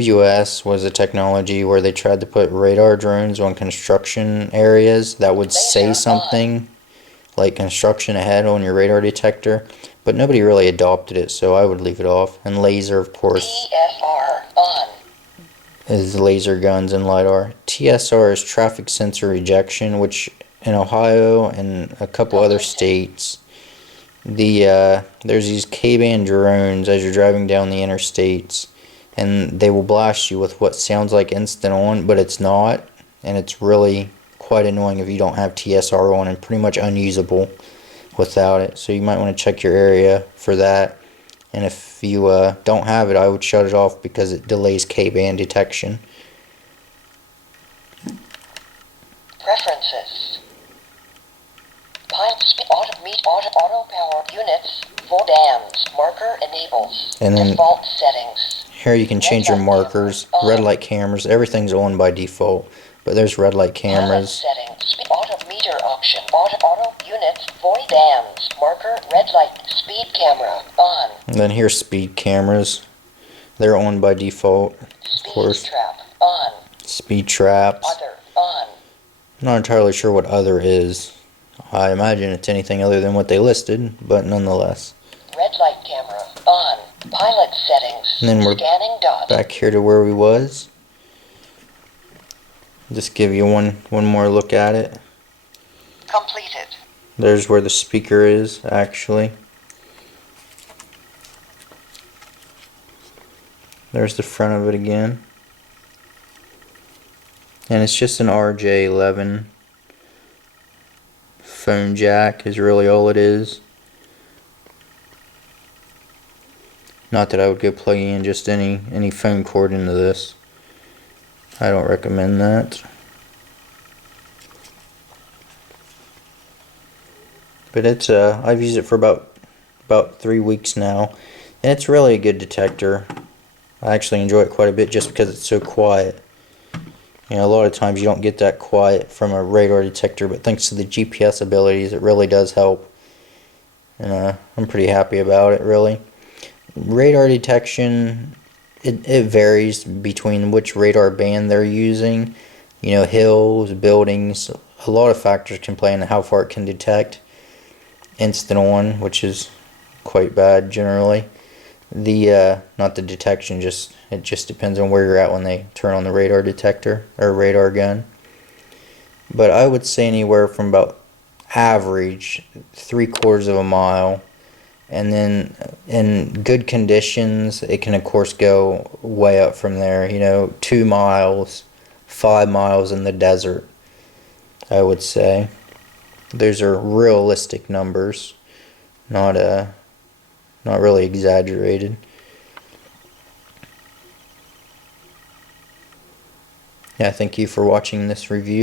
US was a technology where they tried to put radar drones on construction areas that would say something like construction ahead on your radar detector, but nobody really adopted it, so I would leave it off. And laser, of course, TSR on. Is laser guns and LiDAR. TSR is traffic sensor rejection, which in Ohio and a couple other states, there's these K-band drones as you're driving down the interstates, and they will blast you with what sounds like instant on, but it's not, and it's really quite annoying if you don't have TSR on, and pretty much unusable without it. So you might want to check your area for that, and if you don't have it, I would shut it off because it delays K-band detection. Preferences. Pilot speed auto power units. 4 dams. Marker enables. And then default settings. Here you can change your markers, red light cameras, everything's on by default, but there's red light cameras. Pilot settings. Auto meter option. Auto units. 40 dams. Marker red light. Speed camera on. And then here's speed cameras. They're on by default, of course. Speed trap on. Speed traps. Other on. I'm not entirely sure what other is. I imagine it's anything other than what they listed, but nonetheless. Red light camera on. Pilot settings. And then we're scanning dot. back here to where we was. Just give you one more look at it. Completed. There's where the speaker is, actually. There's the front of it again. And it's just an RJ11 phone jack is really all it is. Not that I would go plugging in just any phone cord into this. I don't recommend that. But it's I've used it for about 3 weeks now, and it's really a good detector. I actually enjoy it quite a bit just because it's so quiet. You know, a lot of times you don't get that quiet from a radar detector, but thanks to the GPS abilities, it really does help. And I'm pretty happy about it, really. Radar detection, it varies between which radar band they're using. You know, hills, buildings, a lot of factors can play into how far it can detect. Instant on, which is quite bad generally. Not the detection, it just depends on where you're at when they turn on the radar detector or radar gun. But I would say anywhere from about average 3/4 of a mile, and then in good conditions it can of course go way up from there. You know, 2 miles, 5 miles in the desert, I would say. Those are realistic numbers, not really exaggerated. Yeah, thank you for watching this review.